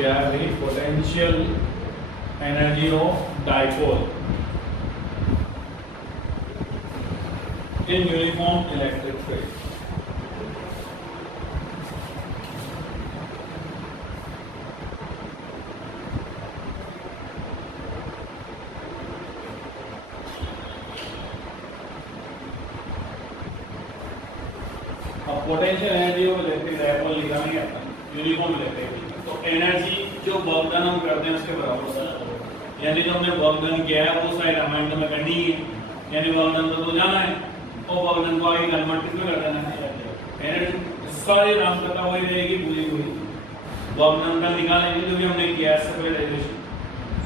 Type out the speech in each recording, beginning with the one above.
क्या है भाई? Potential energy of dipole in uniform electric field. अब potential energy of electric dipole लिखा नहीं आता, यूनिफॉर्म इलेक्ट्रिक फील्ड। तो एनर्जी जो वर्क डन हम करते हैं उसके बराबर होता है, यानी जो हमने वर्क डन किया है वो साइड अमाउंट में करनी है, यानी वर्क डन तो जाना है और वर्क डन को आगे कन्वर्ट किसमें कर देना है, एनर्जी सारी नाम पता वही रहेगी, पूरी हुई वर्क डन का निकालेंगे जो भी हमने किया है सेपरेटाइजेशन,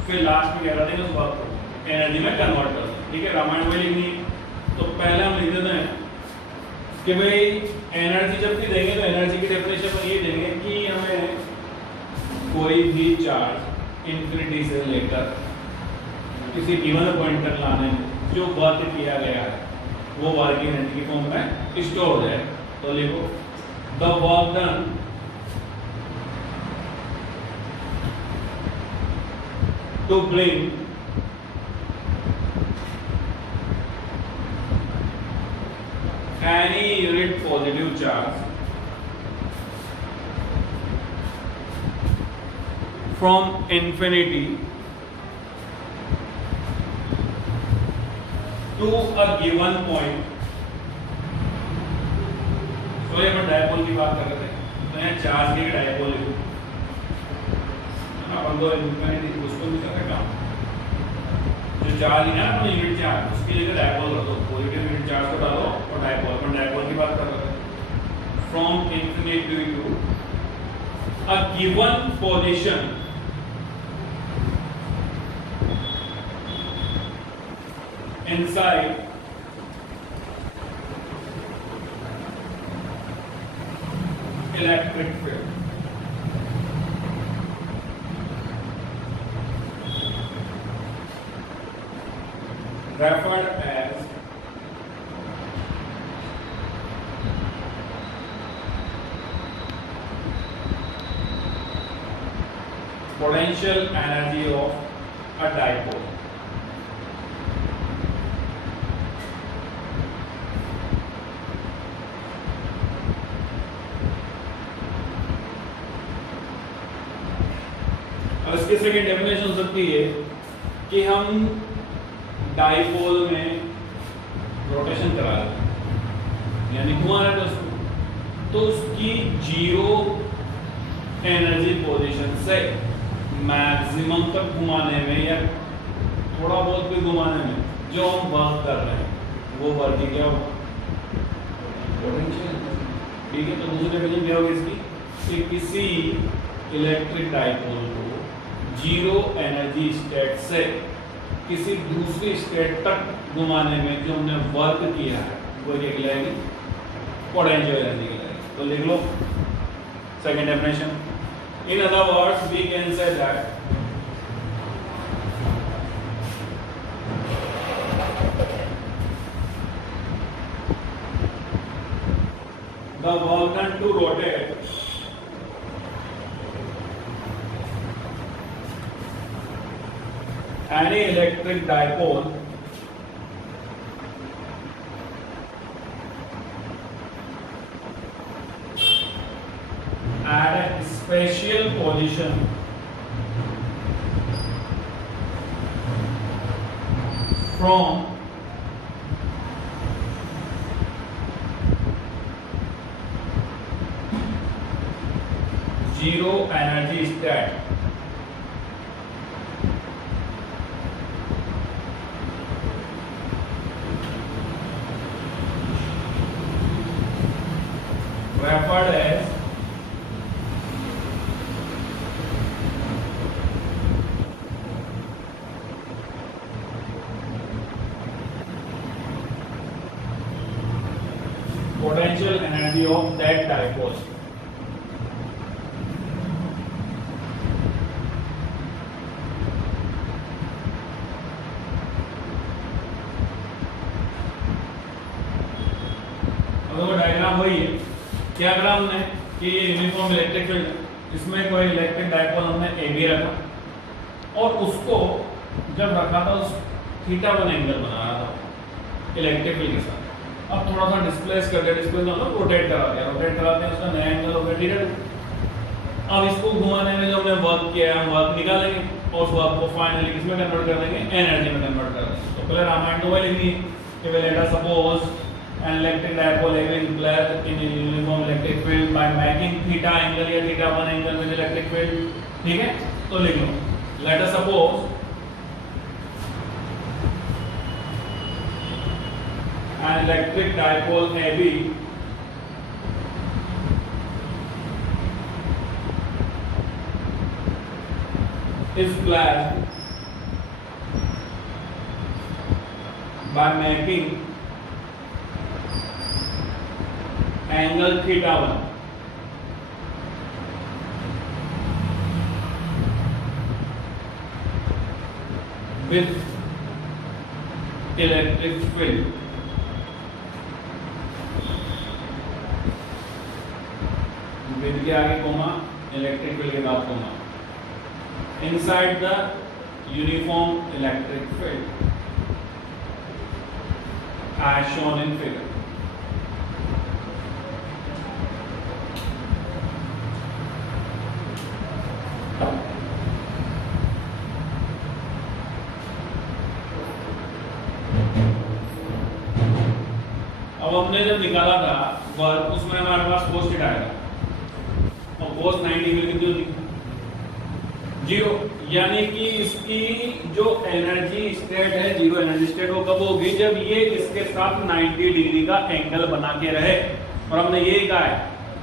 फिर लास्ट में क्या करते हैं उस वर्क को एनर्जी में कन्वर्ट कर दें। ठीक है, रामायण में लिखनी है। तो पहले हम लिख देते हैं कि भाई एनर्जी जब भी देंगे तो एनर्जी की डेफिनेशन में ये देंगे कि हमें कोई भी चार्ज इंफिनिटी से लेकर किसी गिवन पॉइंट तक लाने में जो वर्क किया गया है वो वर्क की एनर्जी की फॉर्म में स्टोर हो जाए। तो लिखो the work done to bring any unit positive charge from infinity to a given point। तो ये अपन डायपोल की बात कर रहे थे, तो यहाँ चार्ज के डायपोल लिखो, अपन तो इन्फिनिटी उसको भी कर रहे काम, जो चार्ज है ना अपन यूनिट चार्ज उसकी जगह डायपोल कर दो, पॉजिटिव यूनिट चार्ज को डालो और डायपोल, अपन डायपोल की बात कर रहे थे। From infinity to a given position inside electric field. Referred as potential energy of a dipole। और इसकी सेकेंड डेफिनेशन हो सकती है कि हम डाइपोल में रोटेशन करा दें, यानी घुमा रहे थे उसको, तो उसकी जीरो एनर्जी पोजीशन से मैक्सिमम तक घुमाने में या थोड़ा बहुत भी घुमाने में जो हम वर्क कर रहे हैं वो वर्क ही क्या होगा, पोटेंशियल। ठीक है, तो दूसरी डेफिनेशन क्या होगी इसकी कि किसी इलेक्ट्रिक डाइपोल को जीरो एनर्जी स्टेट से किसी दूसरी स्टेट तक घुमाने में जो हमने वर्क किया है वो क्या कहलाएगी, पोटेंशियल एनर्जी कहलाएगी। तो लिख लो second definition. In other words we can say that the work done to rotate any electric dipole at a special position from zero energy state referred as potential energy of that dipole। अब वो diagram वही है, क्या करा हमने कि ये uniform electric field इसमें कोई इलेक्ट्रिक डायपोल हमने ए बी रखा और उसको जब रखा था उस θ1 एंगल बना रहा था इलेक्ट्रिक फील्ड के साथ। अब थोड़ा सा डिस्प्लेस कर दिया, डिस्प्लेस मतलब रोटेट करा दिया, रोटेट कराते हैं उसका नया एंगल हो गया θ2। अब इसको घुमाने में जो हमने वर्क किया है हम वर्क निकालेंगे और उस वर्क को फाइनली किसमें कन्वर्ट कर देंगे, एनर्जी में कन्वर्ट कर देंगे। तो पहले रामायण तो वही लिखनी है कि let us suppose an electric dipole having placed in a uniform electric field by making theta angle या θ1 angle with electric field। ठीक है, तो लिख लो let us suppose an electric dipole AB is placed by making angle θ1 with electric field with के आगे coma electric field के बाद coma inside the uniform electric field as shown in figure। अब हमने जब निकाला था वर्क उसमें हमारे पास cos थीटा आएगा और cos 90 डिग्री कितनी होती, 0। यानी कि इसकी जो एनर्जी स्टेट है, जीरो एनर्जी स्टेट, वो कब होगी, जब ये इसके साथ 90 डिग्री का एंगल बना के रहे। और हमने यही कहा है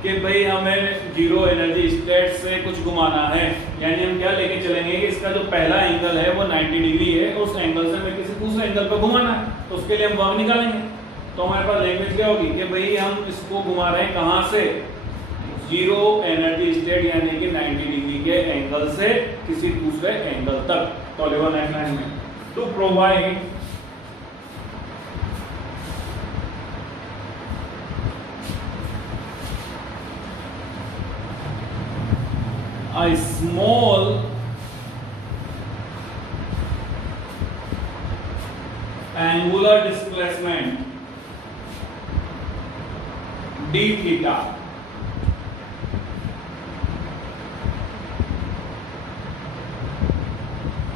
कि भाई हमें जीरो एनर्जी स्टेट से कुछ घुमाना है, यानी हम क्या लेके चलेंगे कि इसका जो पहला एंगल है वो 90 डिग्री है, उस एंगल से हमें किसी दूसरे एंगल पर घुमाना है, तो उसके लिए हम वर्क निकालेंगे। तो हमारे पास लैंग्वेज क्या होगी कि भाई हम इसको घुमा रहे हैं कहां से, जीरो एनर्जी स्टेट यानी कि 90 डिग्री के एंगल से किसी दूसरे एंगल तक। तो लेवल नेक्स्ट लाइन में to provide a small angular displacement d theta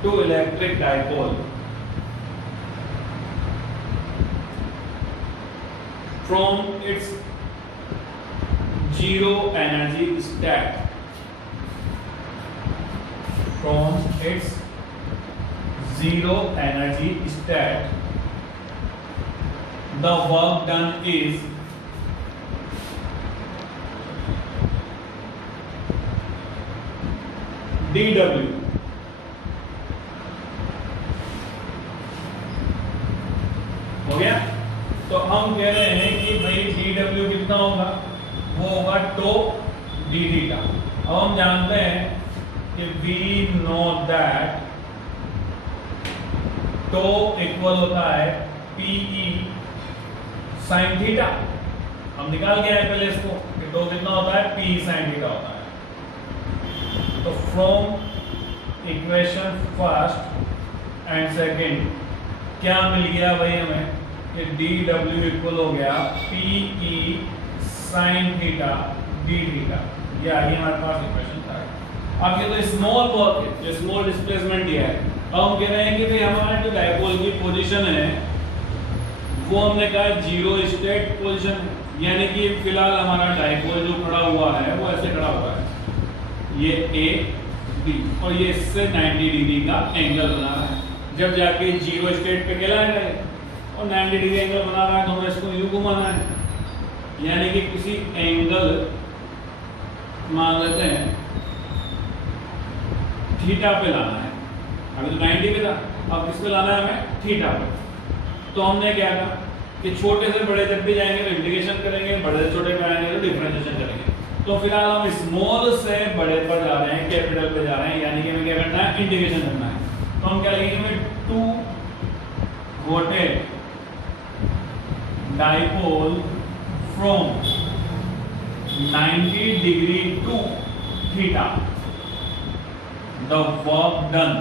to electric dipole from its zero energy state, from its zero energy state, the work done is dW। हो गया। तो हम कह रहे हैं कि भाई dW कितना होगा, वो होगा टो d थीटा। अब हम जानते हैं कि we know that tau equal होता है PE sin थीटा। हम निकाल के आए पहले इसको कि टो कितना होता है, PE sin थीटा होता है। तो from equation first and second क्या मिल गया भाई हमें कि dW इक्वल हो गया PE sin theta d theta. ये आई हमारे पास इक्वेशन था। अब ये तो स्मॉल वर्क है, जो स्मॉल डिस्प्लेसमेंट दिया है। अब हम कह रहे हैं कि भाई हमारा जो डायपोल की पोजीशन है वो हमने कहा जीरो स्टेट पोजीशन, यानी कि फिलहाल हमारा डायपोल जो खड़ा हुआ है वो ऐसे खड़ा हुआ है, ये A B और ये इससे 90 डिग्री का एंगल बना रहा है। जब जाके जीरो स्टेट पे कहलाएगा और 90 डिग्री एंगल बना रहा है तो हमें इसको यूं घुमाना है, यानी कि किसी एंगल मान लेते हैं थीटा पे लाना है। अभी तो 90 पे था, अब किस पे लाना है हमें, थीटा पे। तो हमने क्या कहा कि छोटे से बड़े जब भी जाएंगे तो इंटीग्रेशन करेंगे, बड़े से छोटे पे आएंगे तो डिफरेंशिएशन करेंगे। तो फिलहाल हम स्मॉल से बड़े पर जा रहे हैं, कैपिटल पे जा रहे हैं, यानी कि हमें क्या करना है, इंटीग्रेशन करना है। तो हम क्या लिखेंगे, to rotate dipole from 90 degree to theta, the work done,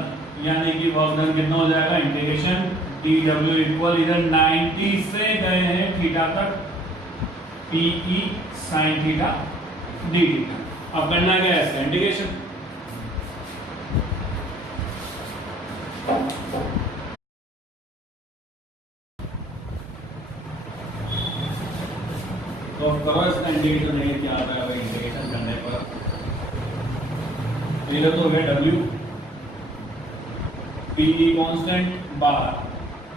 यानी कि वर्क डन कितना हो जाएगा, इंटीग्रेशन dw इक्वल इधर 90 से गए हैं थीटा तक, pe sin theta d theta. अब करना क्या है, इसका इंटीग्रेशन। तो करो इसका इंटीग्रेशन, नहीं क्या आता है इंटीग्रेशन करने पर। पहले तो है w, pe कांस्टेंट बाहर,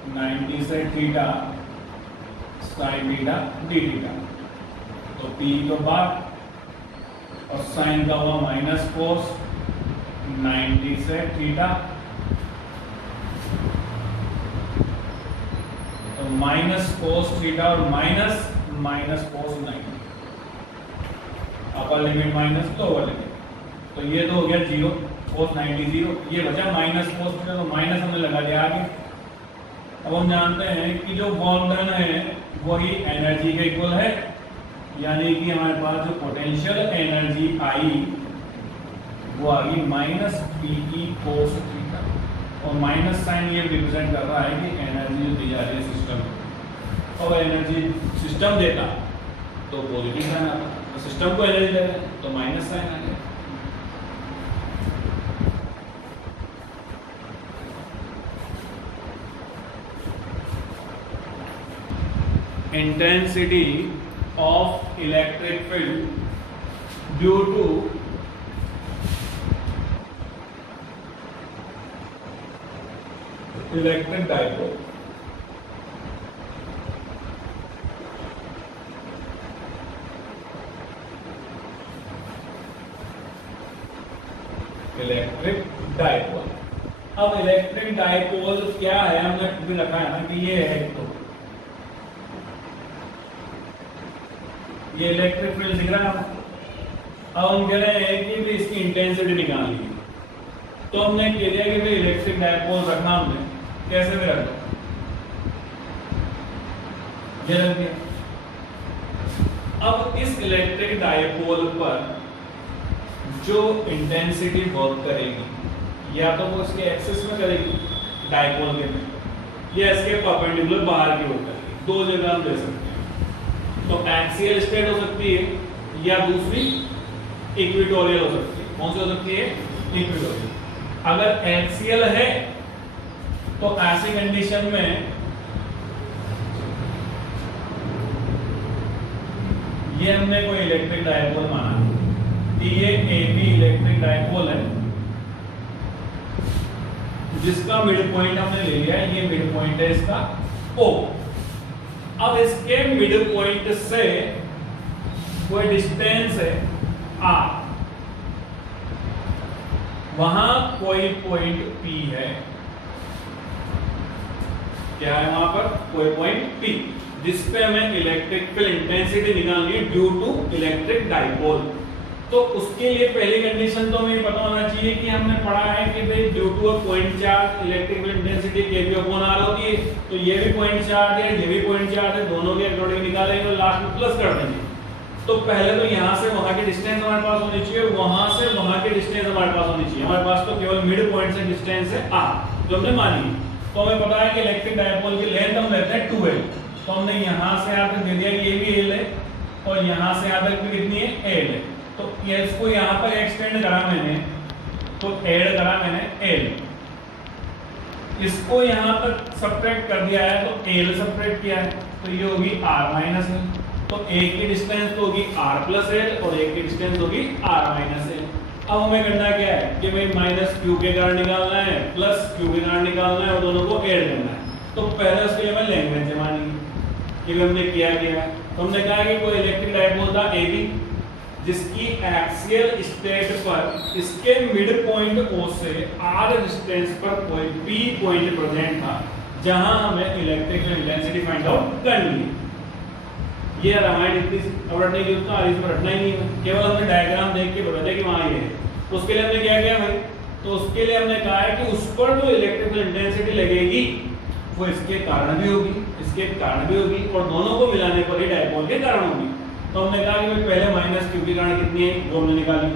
90 से theta sin theta d theta, तो p तो बाहर और sin का हुआ माइनस कोस 90 से थीटा, तो माइनस कोस थीटा और minus minus cos 90, upper limit minus lower limit, तो ये तो हो गया 0, कोस 90 0, ये बचा माइनस कोस थीटा, तो माइनस हमने लगा दिया आगे। अब हम जानते हैं कि जो वर्क डन है वही एनर्जी के इक्वल है, यानी कि हमारे पास जो पोटेंशियल एनर्जी आई वो आ गई माइनस पी कोस थीटा, और माइनस साइन ये रिप्रेजेंट कर रहा है कि एनर्जी जो दी जा रही है सिस्टम को, और एनर्जी सिस्टम देता तो पॉजिटिव साइन आता, तो सिस्टम को एनर्जी दे रहे हैं तो माइनस साइन आ गया। Intensity of electric field due to electric dipole, electric dipole. अब इलेक्ट्रिक डाइपोल क्या है, हमने भी रखा है ना कि ये है, तो ये इलेक्ट्रिक फील्ड दिख रहा है। अब हम कह रहे हैं कि भी इसकी इंटेंसिटी निकालनी है, तो हमने कह दिया कि भाई इलेक्ट्रिक डाइपोल रखना, हमने कैसे भी रखा, ये रख दिया। अब इस इलेक्ट्रिक डाइपोल पर जो इंटेंसिटी वर्क करेगी, या तो वो इसके एक्सिस में करेगी डाइपोल के में, या इसके परपेंडिकुलर बाहर की ओर करेगी। दो जगह हम ले सकते हैं, तो एक्सियल स्टेट हो सकती है या दूसरी इक्वेटोरियल हो सकती है। कौन सी हो सकती है, इक्वेटोरियल। अगर एक्सियल है तो ऐसी कंडीशन में ये हमने कोई इलेक्ट्रिक डाइपोल माना कि ये AB इलेक्ट्रिक डाइपोल है, जिसका मिड पॉइंट हमने ले लिया है, ये मिड पॉइंट है इसका O। अब इसके मिड पॉइंट से कोई डिस्टेंस है R, वहां कोई पॉइंट P है, क्या है वहां पर कोई पॉइंट P, जिसपे हमें इलेक्ट्रिक फील्ड इंटेंसिटी निकालनी है ड्यू टू इलेक्ट्रिक डाइपोल। तो उसके लिए पहली कंडीशन तो हमें पता होना चाहिए कि हमने पढ़ा है कि भाई due to a point charge electric field intensity Kb upon R होती है। तो ये भी पॉइंट चार्ज है, ये भी पॉइंट चार्ज है, दोनों के अकॉर्डिंग निकालेंगे और लास्ट में प्लस कर देंगे। तो पहले तो यहां से वहां की डिस्टेंस हमारे पास होनी चाहिए, वहां से वहां की डिस्टेंस हमारे पास होनी चाहिए। हमारे पास तो केवल मिड पॉइंट से डिस्टेंस है R, जो हमने मानी। तो हमें पता है कि इलेक्ट्रिक डाइपोल की लेंथ हम लेते हैं 2L, तो हमने यहां से यहां तक दे दिया, ये भी L है, और यहां से यहां तक भी कितनी है, L है। तो ये इसको यहां पर एक्सटेंड करा मैंने, तो ऐड करा मैंने L, इसको यहां तक सब्ट्रैक्ट कर दिया है, तो L सब्ट्रैक्ट किया है, तो ये होगी R माइनस L। तो एक की डिस्टेंस तो होगी R प्लस L और एक की डिस्टेंस होगी R माइनस L। अब हमें करना क्या है कि भाई माइनस Q के कारण निकालना है, प्लस Q के कारण निकालना है, और दोनों को ऐड करना है। तो पहले उसके लिए हमें लैंग्वेज मानी कि हमने किया क्या है, तो हमने कहा कि कोई इलेक्ट्रिक डाइपोल था AB, जिसकी एक्सियल स्टेट पर इसके मिड पॉइंट O से R डिस्टेंस पर कोई P पॉइंट प्रेजेंट था, जहां हमें इलेक्ट्रिक इंटेंसिटी फाइंड आउट करनी है। ये रामायण इतनी अब रटने की उसका इस पर रटना ही नहीं है, केवल हमने डायग्राम देख के बता दिया कि वहां ये है। तो उसके लिए हमने क्या किया भाई, तो उसके लिए हमने कहा है कि उस पर जो इलेक्ट्रिकल इंटेंसिटी लगेगी वो इसके कारण भी होगी, इसके कारण भी होगी, और दोनों को मिलाने पर ही डाइपोल के कारण होगी। तो हमने कहा कि भाई पहले माइनस Q के कारण कितनी है वो हमने निकाली,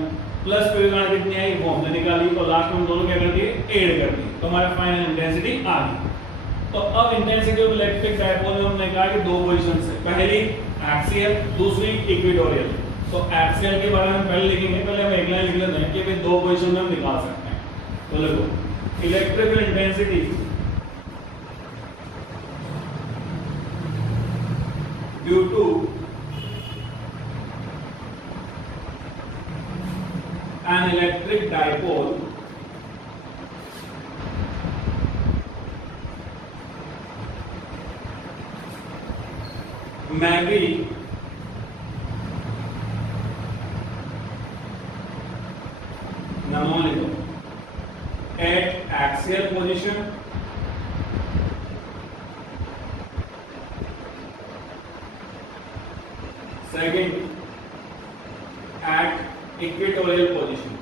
प्लस Q के कारण कितनी आई वो हमने निकाली, तो लास्ट में दोनों क्या कर दिए ऐड कर दिए, तो हमारा फाइनल इंटेंसिटी आ गई। तो अब इंटेंसिटी ऑफ इलेक्ट्रिक डायपोल में हमने कहा कि दो पोजीशन है, पहली एक्सियल दूसरी इक्वेटोरियल। तो एक्सियल के बारे में पहले लिखेंगे, पहले हम एक लाइन लिख लेते हैं कि भाई दो पोजीशन में हम निकाल सकते हैं। तो देखो electrical intensity due to an electric dipole may be at axial position second at equatorial position.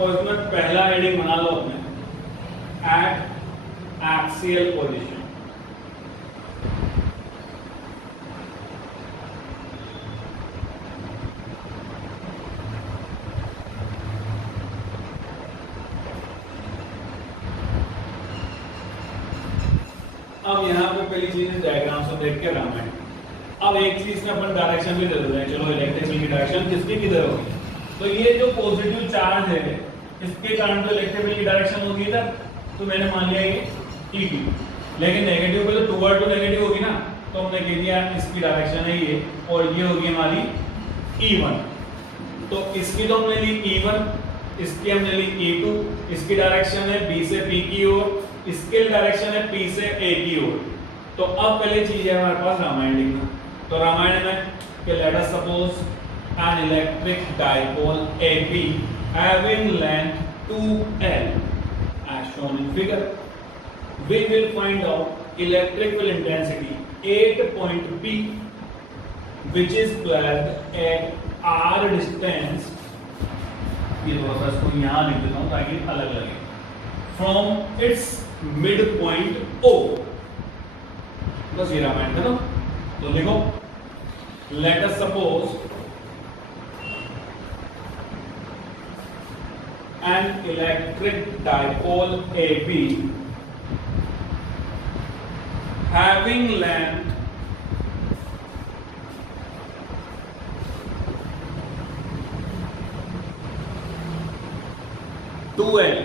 और इसमें पहला हेडिंग बना लो अपने एट एक्सियल पोजीशन। अब यहाँ पे पहली चीज डायग्राम से देख के रामायण। अब एक चीज में अपन डायरेक्शन भी दे देते हैं, चलो इलेक्ट्रिक फील्ड की डायरेक्शन किसकी किधर होगी, तो ये जो पॉजिटिव चार्ज है इसके कारण तो इलेक्ट्रिक फील्ड की डायरेक्शन होगी इधर, तो मैंने मान लिया ये ई की। लेकिन नेगेटिव पे तो टुवर्ड टू नेगेटिव होगी ना, तो हमने कह दिया इसकी डायरेक्शन है ये और ये होगी हमारी E1। तो इसकी तो हमने ली E1, इसकी हमने ली E2, इसकी डायरेक्शन है B से P की ओर, इसके डायरेक्शन है P से A की ओर। तो अब पहले चीज है हमारे पास रामायण लिखना। तो रामायण में कि let us suppose an electric dipole AB having length 2L as shown in figure, we will find out electric field intensity at point P which is placed at R distance, ये थोड़ा सा इसको यहाँ लिख देता हूँ ताकि अलग लगे, from its midpoint O। बस ये रामायण खत्म। तो देखो let us suppose an electric dipole AB having length (2L)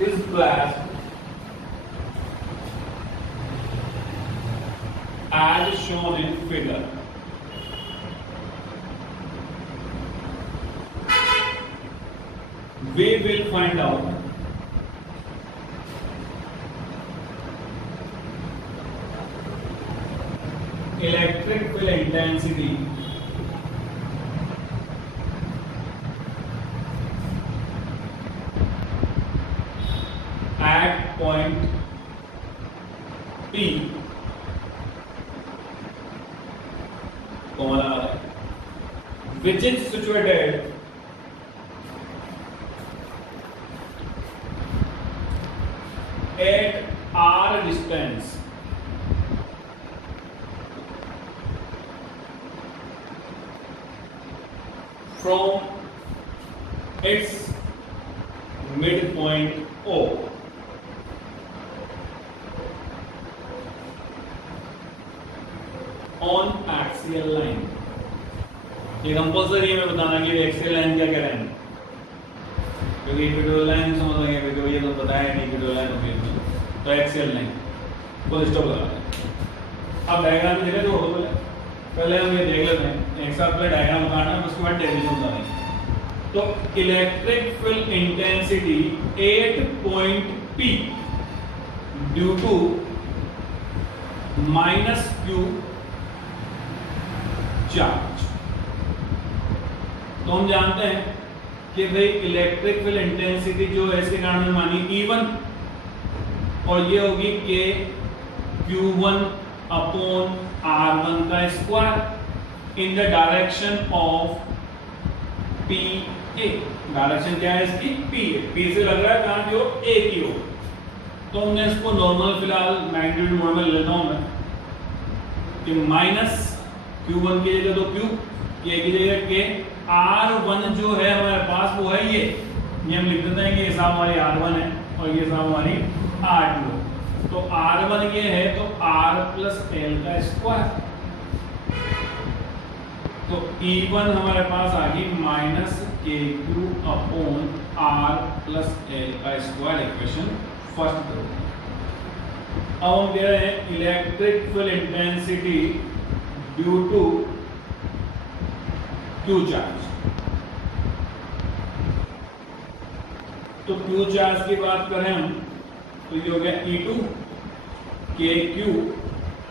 is placed as shown in figure. We will find out electric field intensity at point P, which is situated at R distance from its midpoint O। On axial line, ये compulsory है मैं बताना कि axial line क्या कह रहे हैं, क्योंकि इक्वेटोरियल लाइन समझ लगे क्योंकि ये तो बताया नहीं इक्वेटोरियल लाइन होगी इसमें, तो एक्सियल लाइन फुल स्टॉप लगा दें। अब डायग्राम में देखें तो पहले हम ये देख लेते हैं, एक साथ पहले डायग्राम बताना है उसके बाद डेफिनेशन बतानी। तो electric field intensity at point P due to -Q charge. तो हम जानते हैं कि भाई इलेक्ट्रिक फील्ड इंटेंसिटी जो है इसके कारण में मानी E1 और ये होगी के Q1 अपॉन R1 का square in the direction of PA। Direction क्या है इसकी? PA। P से लग रहा है कहां की ओर? A की ओर। तो हमने इसको नॉर्मल फिलहाल मैग्नीट्यूड मोड में ले लेता हूं मैं कि माइनस Q1 की जगह तो Q, K की जगह K, R1 जो है हमारे पास वो है ये हम लिख देते हैं कि ये हिसाब हमारी R1 है और ये हिसाब हमारी R2 है। तो R1 ये है तो R प्लस L का स्क्वायर, तो E1 हमारे पास आ गई minus KQ upon R plus L का स्क्वायर, इक्वेशन फर्स्ट करो। अब हम कह रहे हैं electric field intensity due to Q charge. तो Q चार्ज की बात करें हम तो ये हो गया E2 KQ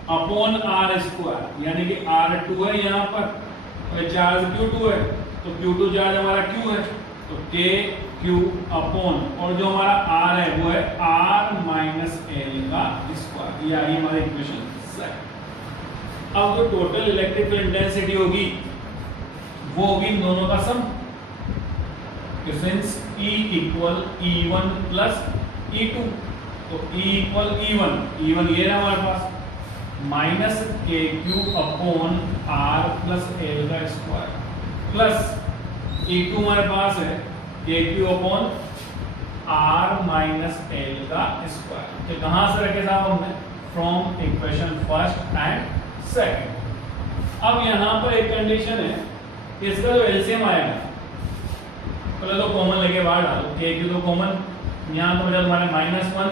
upon R square, यानी कि R2 है यहाँ पर और चार्ज Q2 है तो Q2 चार्ज हमारा Q है तो KQ अपॉन और जो हमारा R है वो है R माइनस L का स्क्वायर, ये आई हमारी इक्वेशन सेकंड। अब जो टोटल इलेक्ट्रिक फील्ड इंटेंसिटी होगी वो होगी इन दोनों का sum, since E equal E1 plus E2 तो E इक्वल E1 ये है हमारे पास minus KQ upon R plus L का स्क्वायर प्लस E2 हमारे पास है KQ upon R minus L का स्क्वायर। तो कहां से रखे साहब हमने from equation first and second. अब यहां पर एक कंडीशन है कि इसका जो एलसीएम आएगा पहले तो कॉमन लेके बाहर डालो, KQ तो कॉमन, यहाँ तो बचा तुम्हारे -1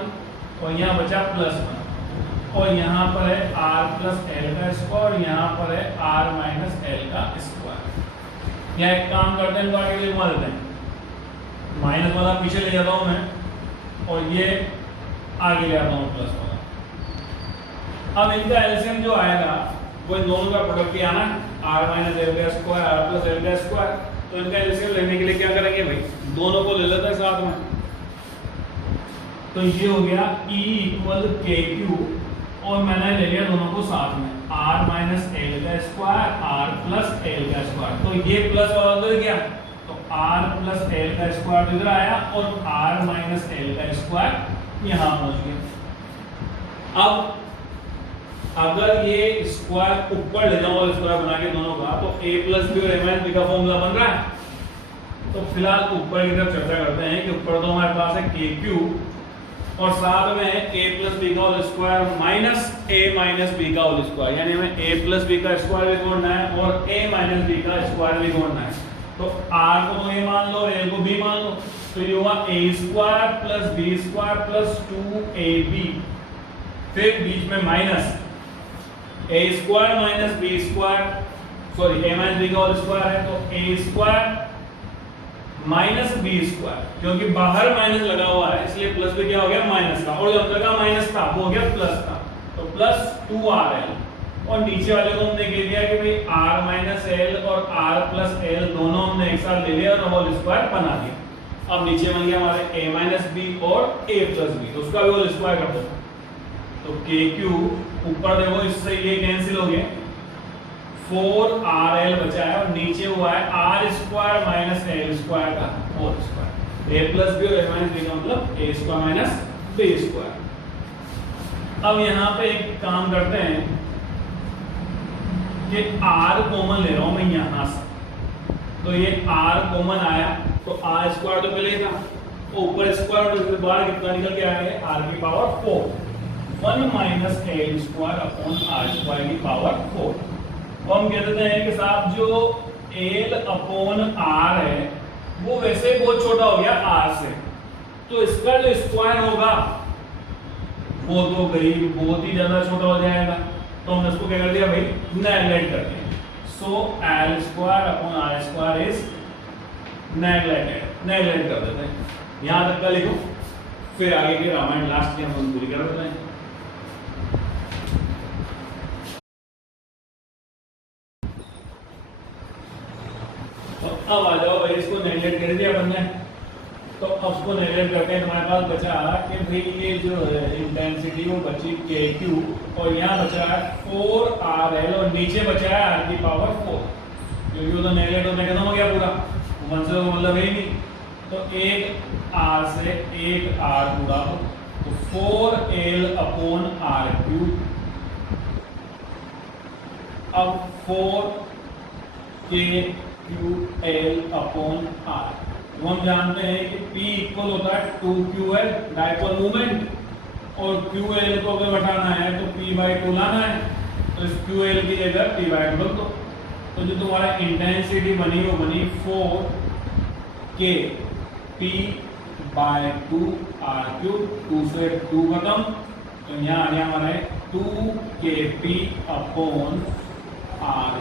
और यहाँ बचा +1 और यहाँ पर है R प्लस L का स्क्वायर और यहाँ पर है R माइनस L का स्क्वायर। यहाँ एक काम करते हैं, आगे ले घुमा देते हैं, माइनस वाला पीछे ले जाता हूँ मैं और ये आगे ले आता हूँ प्लस वाला। अब इनका एलसीएम जो आएगा वो इन दोनों का प्रोडक्ट ही आना, R माइनस L का स्क्वायर R प्लस L का स्क्वायर। तो इनका एलसीएम लेने के लिए क्या करेंगे भाई, दोनों को ले लेते हैं साथ में। तो ये हो गया E इक्वल KQ और मैंने ले लिया दोनों को साथ में R माइनस L का स्क्वायर R प्लस L का स्क्वायर। तो ये प्लस वाला उधर गया तो R प्लस L का स्क्वायर इधर आया और R माइनस L का स्क्वायर यहाँ पहुंच गया। अब अगर ये स्क्वायर ऊपर ले जाऊं और स्क्वायर बना के दोनों का तो A प्लस बी और A माइनस बी का फॉर्मूला बन रहा है। तो फिलहाल ऊपर की तरफ चर्चा करते हैं कि ऊपर तो हमारे पास है KQ और साथ में A प्लस बी का whole square minus A minus B का होल स्क्वायर, यानी हमें A प्लस बी का स्क्वायर भी ढूंढना है और A माइनस बी का स्क्वायर भी ढूंढना है। तो R को तो A मान लो और A को B मान लो, तो ये होगा A square plus B square plus 2AB, फिर बीच में minus A square minus B square, sorry A minus B का होल स्क्वायर है तो A square minus B square, क्योंकि बाहर माइनस लगा हुआ है इसलिए प्लस भी क्या हो गया माइनस का, और जो अंदर का माइनस था वो हो गया प्लस का, तो प्लस 2RL और नीचे वाले को हमने कह दिया कि भाई R माइनस L और R प्लस L दोनों हमने एक साथ ले लिया और होल स्क्वायर बना दिया। अब नीचे बन गया हमारे A माइनस बी और A प्लस बी, तो उसका भी होल स्क्वायर कर दो तो KQ ऊपर देखो इससे ये कैंसिल हो गए 4RL बचा है और नीचे हुआ है R square minus L square का whole square. A plus B और A माइनस बी का मतलब A square minus B square. अब यहाँ पे एक काम करते हैं कि R कॉमन ले रहा हूं मैं यहाँ से, तो ये R कॉमन आया तो R स्क्वायर तो पहले था, ऊपर स्क्वायर और इसके बाहर कितना निकल के आया R की power 4, 1 minus L square upon R square की पावर 4। तो हम कह देते हैं कि साहब जो L अपॉन R है वो वैसे बहुत छोटा हो गया R से, तो इसका जो स्क्वायर होगा वो तो गरीब बहुत ही ज्यादा छोटा हो जाएगा, तो हमने इसको क्या कर दिया भाई नेगलेक्ट कर दिया। सो L square upon R square is neglect कर देते हैं, यहां तक का लिखो, फिर आगे के रामायण लास्ट की हम पूरी कर देते हैं। अब आ जाओ भाई, इसको नेगलेक्ट कर दिया अपन ने, तो अब उसको नेगलेक्ट करते हैं, तुम्हारे पास बचा कि भाई ये जो इंटेंसिटी वो बची KQ और यहाँ बचा है 4RL और नीचे बचा है R की पावर 4, क्योंकि वो तो नेगलेक्ट होने खत्म हो गया पूरा, वन से मतलब है ही नहीं, तो एक R से एक R पूरा तो 4L अपॉन आर क्यूब। अब 4KQL अपॉन आर, हम जानते हैं कि P इक्वल होता है 2QL डाइपोल मूवमेंट, और QL को अगर बढ़ाना है तो P/2 लाना है, तो इस QL की जगह P/2 रख दो। तो जो तुम्हारा इंटेंसिटी बनी वो बनी 4KP/2 आर क्यूब, 2 से 2 खत्म, तो यहाँ आ गया हमारे 2KP अपॉन आर।